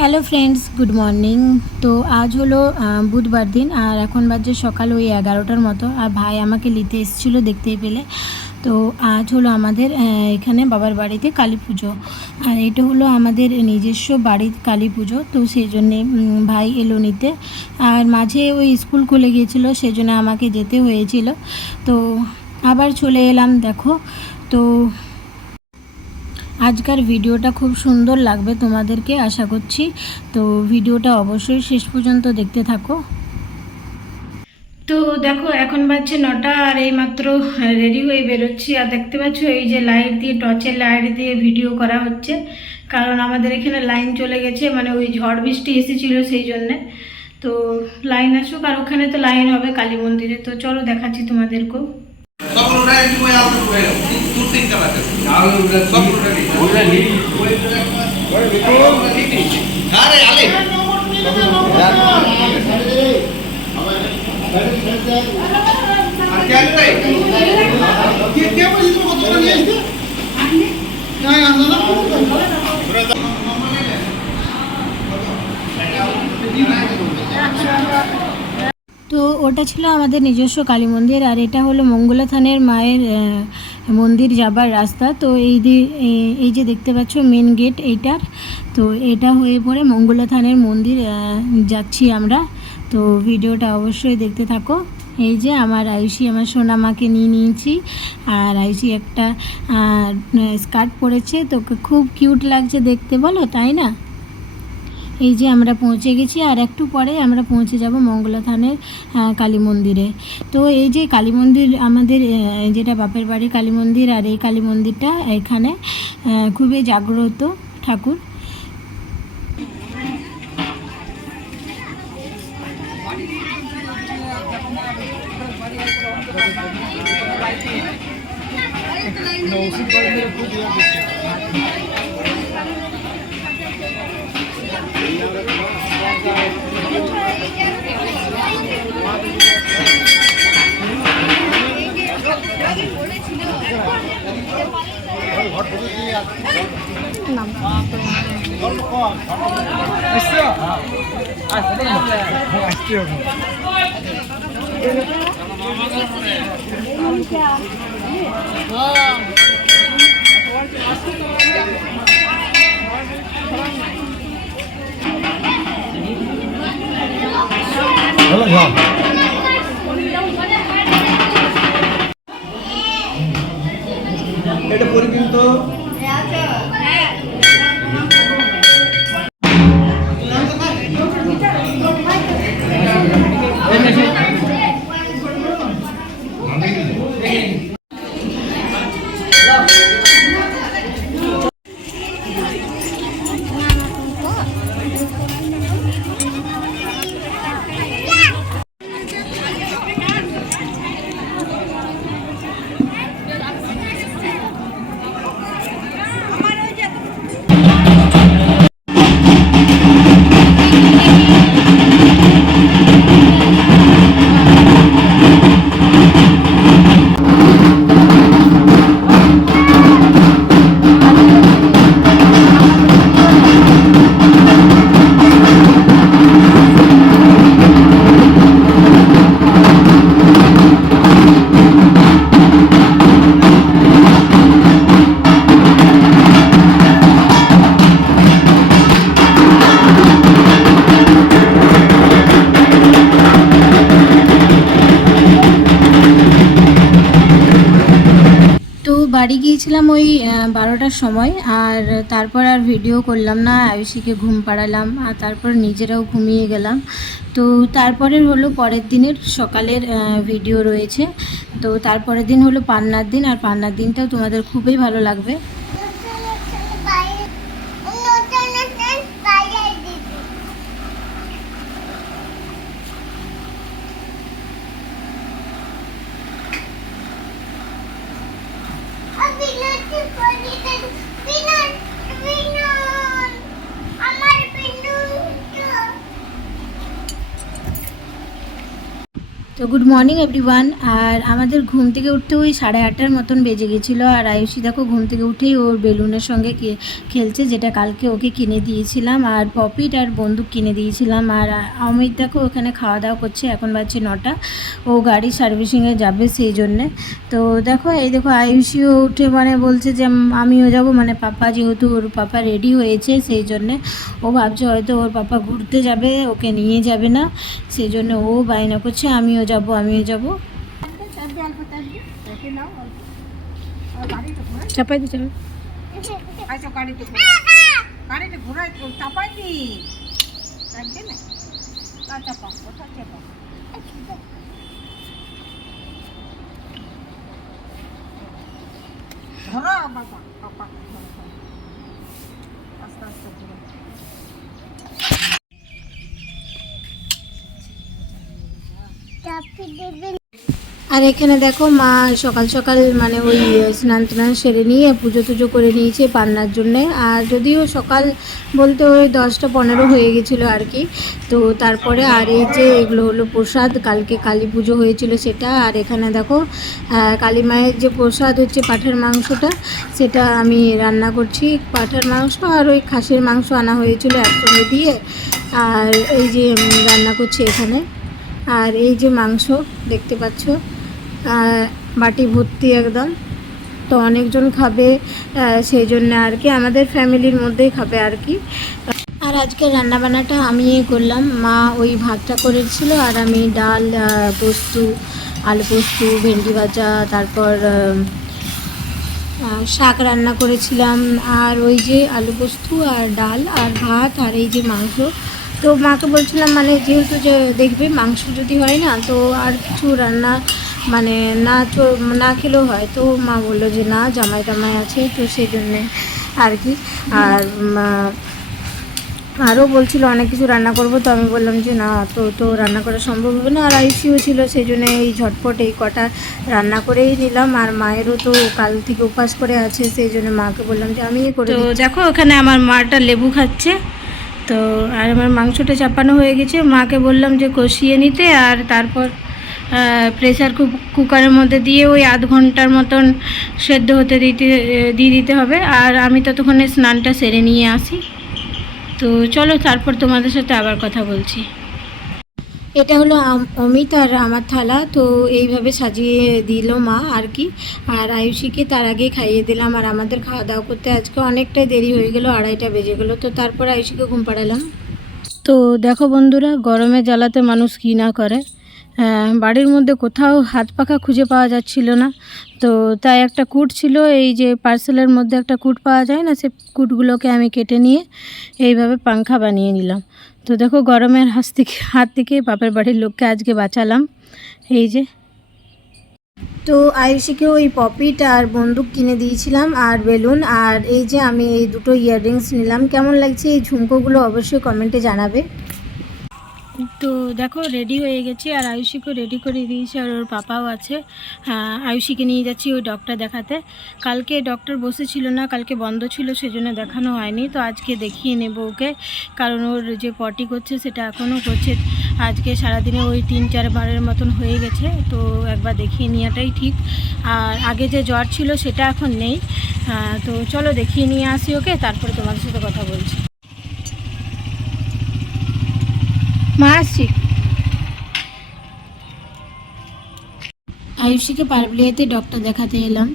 Hello friends good morning তো আজ হলো বুধবার দিন, আর এখন বাজে সকাল ওই এগারোটার মতো। আর ভাই আমাকে নিতে এসেছিল দেখতেই পেলে। তো আজ হলো আমাদের এখানে বাবার বাড়িতে কালী পুজো। আর এটা হলো আমাদের নিজস্ব বাড়ির কালী পুজো। তো সেই জন্যে ভাই এলো নিতে। আর মাঝে ওই স্কুল খুলে গিয়েছিল, সেই জন্য আমাকে যেতে হয়েছিল। তো আবার চলে এলাম, দেখো। তো আজকের ভিডিওটা খুব সুন্দর লাগবে তোমাদেরকে, আশা করছি। তো ভিডিওটা অবশ্যই শেষ পর্যন্ত দেখতে থাকো। তো দেখো, এখন বাজছে নটা আর এই মাত্র রেডি হয়ে বেরোচ্ছি। আর দেখতে পাচ্ছ, এই যে লাইট দিয়ে টর্চের লাইট দিয়ে ভিডিও করা হচ্ছে। কারণ আমাদের এখানে লাইন চলে গেছে মানে ওই ঝড় বৃষ্টি এসেছিল সেই জন্যে। তো লাইন আসুক, আর ওখানে তো লাইন হবে কালী মন্দিরে। তো চলো দেখাচ্ছি তোমাদেরকেও। তখন ওটা একটু ওই আলাদা করে গেল। দু তিনটা লাগে তখন ওটা নিই। আরে আলে। আর কে রে? কে কে বলি তো নিয়ে? আসছে না না না? তো ওটা ছিল আমাদের নিজস্ব কালী মন্দির, আর এটা হলো মঙ্গলা থানের মায়ের মন্দির যাবার রাস্তা। তো এই এই- যে দেখতে পাচ্ছ মেন গেট এইটার, তো এটা হয়ে পড়ে মঙ্গলা থানের মন্দির যাচ্ছি আমরা। তো ভিডিওটা অবশ্যই দেখতে থাকো। এই যে আমার আয়ুষি, আমার সোনা মাকে নিয়ে নিয়েছি, আর আয়ুষি একটা স্কার্ট পরেছে। তো খুব কিউট লাগছে দেখতে, বলো, তাই না? এই যে আমরা পৌঁছে গেছি আর একটু পরে আমরা পৌঁছে যাব মঙ্গলা থানের কালী মন্দিরে। তো এই যে কালী মন্দির, আমাদের যেটা বাপের বাড়ি কালী মন্দির আর এই কালী মন্দিরটা এখানে খুবই জাগ্রত ঠাকুর। আসছে এটা পরি বাড়ি গিয়েছিলাম ওই বারোটার সময়, আর তারপর আর ভিডিও করলাম না, আয়ুষিকে ঘুম পাড়ালাম, আর তারপর নিজেরাও ঘুমিয়ে গেলাম। তো তারপরের হলো পরের দিনের সকালের ভিডিও রয়েছে। তো তারপরের দিন হলো পান্নার দিন, আর পান্নার দিনটাও তোমাদের খুবই ভালো লাগবে। peanut, peanut. তো গুড মর্নিং এভরিওয়ান আর আমাদের ঘুম থেকে উঠতে ওই সাড়ে আটটার মতন বেজে গেছিল। আর আয়ুষী দেখো, ঘুম থেকে উঠেই ওর বেলুনের সঙ্গে খেলছে, যেটা কালকে ওকে কিনে দিয়েছিলাম। আর পপিট আর বন্দুক কিনে দিয়েছিলাম। আর অমিত দেখো, ওখানে খাওয়া দাওয়া করছে, এখন বাজছে নটা। ও গাড়ি সার্ভিসিংয়ে যাবে সেই জন্যে। তো দেখো, এই দেখো, আয়ুষীও উঠে মানে বলছে যে আমিও যাব। মানে পাপা যেহেতু ওর পাপা রেডি হয়েছে, সেই জন্যে ও ভাবছে হয়তো ওর পাপা ঘুরতে যাবে, ওকে নিয়ে যাবে না। সেই জন্য ও বায়না করছে, আমিও যাব আমিও যাব। চাপাই দিতে হবে। আচ্ছা গাড়িতে ঘোরা আর এখানে দেখো মা সকাল সকাল মানে ওই স্নান টান সেরে নিয়ে পুজো টুজো করে নিয়েছে পান্নার জন্যে। আর যদিও সকাল বলতে ওই দশটা পনেরো হয়ে গেছিল আর কি, তো তারপরে আর এই যে এগুলো হলো প্রসাদ, কালকে কালী পুজো হয়েছিল সেটা। আর এখানে দেখো কালী মায়ের যে প্রসাদ হচ্ছে পাঠার মাংসটা, সেটা আমি রান্না করছি। পাঠার মাংস আর ওই খাসির মাংস আনা হয়েছিল একসঙ্গে দিয়ে। আর এই যে রান্না করছি এখানে। আর এই যে মাংস দেখতে পাচ্ছ বাটি ভর্তি একদম। তো অনেকজন খাবে সেই জন্য আর কি, আমাদের ফ্যামিলির মধ্যেই খাবে আর কি। আর আজকে রান্নাবান্নাটা আমিই করলাম। মা ওই ভাতটা করেছিল আর আমি ডাল পোস্ত, আলু পোস্ত, ভেন্ডি ভাজা, তারপর শাক রান্না করেছিলাম। আর ওই যে আলু পোস্ত আর ডাল আর ভাত আর এই যে মাংস তো মাকে বলছিলাম মানে যেহেতু যে দেখবে মাংস যদি হয় না তো আর কিছু রান্না মানে না চ- না খেলেও হয়। তো মা বলল যে না জামাই টামাই আছে তো সেই জন্যে আর কি। আর মা আরও বলছিল অনেক কিছু রান্না করব। তো আমি বললাম যে না তো তো রান্না করা সম্ভব হবে না। আর আইসিও ছিল সেই জন্য এই ঝটপট এই কটা রান্না করেই নিলাম। আর মায়েরও তো কাল থেকে উপাস করে আছে সেই জন্য মাকে বললাম যে আমি করে দেখো ওখানে আমার মাটা লেবু খাচ্ছে। তো আর আমার মাংসটা চাপানো হয়ে গেছে। মাকে বললাম যে কষিয়ে নিতে আর তারপর প্রেসার কুকারের মধ্যে দিয়ে ওই আধ ঘণ্টার মতন সেদ্ধ হতে দিতে, দিয়ে দিতে হবে। আর আমি ততক্ষণে স্নানটা সেরে নিয়ে আসি। তো চলো তারপর তোমাদের সাথে আবার কথা বলছি। এটা হলো অমিত আর আমার থালা, তো এইভাবে সাজিয়ে দিল মা আর কি। আর আয়ুষীকে তার আগে খাইয়ে দিলাম, আর আমাদের খাওয়া দাওয়া করতে আজকে অনেকটাই দেরি হয়ে গেল, আড়াইটা বেজে গেলো, তো তারপর আয়ুষীকে ঘুম পাড়ালাম। তো দেখো বন্ধুরা, গরমে জ্বালাতে মানুষ কী না করে। বাড়ির মধ্যে কোথাও হাত পাখা খুঁজে পাওয়া যাচ্ছিল না। তো তাই একটা কুট ছিল, এই যে পার্সেলের মধ্যে একটা কুট পাওয়া যায় না, সে কুটগুলোকে আমি কেটে নিয়ে এইভাবে পাংখা বানিয়ে নিলাম। তো দেখো গরমের হাত থেকে হাত থেকে বাপের বাড়ির লোককে আজকে বাঁচালাম। এই যে। তো আয়ুষীকে ওই পপিট আর বন্দুক কিনে দিয়েছিলাম আর বেলুন, আর এই যে আমি এই দুটো ইয়াররিংস নিলাম। কেমন লাগছে এই ঝুমকোগুলো অবশ্যই কমেন্টে জানাবে। তো দেখো রেডি হয়ে গেছি আর আয়ুষীকেও রেডি করে দিয়েছি আর ওর পাপাও আছে। আহ, আয়ুষীকে নিয়ে যাচ্ছি ওই ডক্টর দেখাতে। কালকে ডক্টর বসেছিল না কালকে বন্ধ ছিল সেজন্য দেখানো হয়নি। তো আজকে দেখিয়ে নেব ওকে কারণ ওর যে পটি করছে সেটা এখনও করছে। আজকে সারাদিনে ওই তিন চারবারের মতন হয়ে গেছে তো একবার দেখিয়ে নেওয়াটাই ঠিক। আর আগে যে জ্বর ছিল সেটা এখন নেই। তো চলো দেখিয়ে নিয়ে আসি ওকে তারপরে তোমাদের সাথে কথা বলছি। মা আসছি আয়ুষীকে পারবলিয়াতে ডক্টর দেখাতে এলাম।